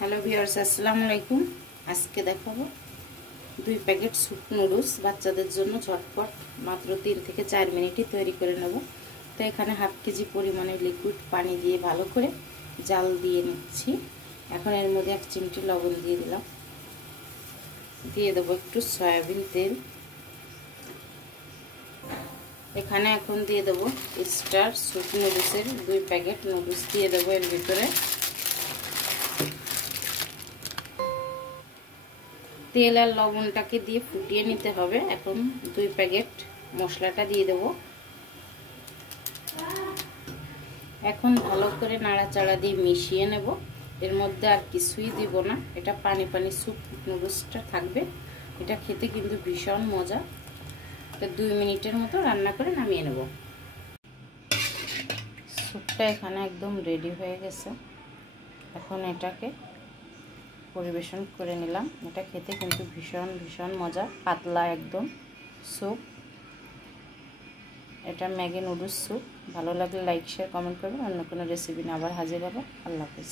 Hello viewers, আসসালামু আলাইকুম। আজকে দেখাবো 2 প্যাকেট স্যুপ নুডলস বাচ্চাদের জন্য ঝটপট মাত্র 3 থেকে 4 মিনিটে তৈরি করে নেব। তো এখানে হাফ কেজি পরিমাণে লিকুইড পানি দিয়ে ভালো করে জাল দিয়ে নিচ্ছি। এখন এর মধ্যে 1 চিমটি লবণ দিয়ে দিলাম, দিয়ে দেবো একটু সয়াবিন তেল। এখানে এখন দিয়ে দেবো স্টার স্যুপ নুডলসের 2 প্যাকেট নুডলস দিয়ে দেবো এর ভিতরে। তেল আর লবণটাকে দিয়ে ফুটিয়ে নিতে হবে। এখন 2 প্যাকেট মশলাটা দিয়ে দেব। এখন ভালো করে নাড়াচাড়া দিয়ে মিশিয়ে নেব। এর মধ্যে আর কিছুই দিব না, এটা পানি পানি স্যুপ নুডলসটা থাকবে। এটা খেতে কিন্তু ভীষণ মজা। তো 2 মিনিটের মতো রান্না করে নামিয়ে নেব। স্যুপটা এখানে একদম রেডি হয়ে গেছে। এখন এটাকে পরিবেশন করে নিলাম। এটা খেতে কিন্তু ভীষণ ভীষণ মজা, পাতলা একদম স্যুপ। এটা ম্যাগি নুডলস স্যুপ। ভালো লাগলে লাইক শেয়ার কমেন্ট করবেন। অন্য কোনো রেসিপি নিয়ে আবার হাজির হব। আল্লাহ হাফেজ।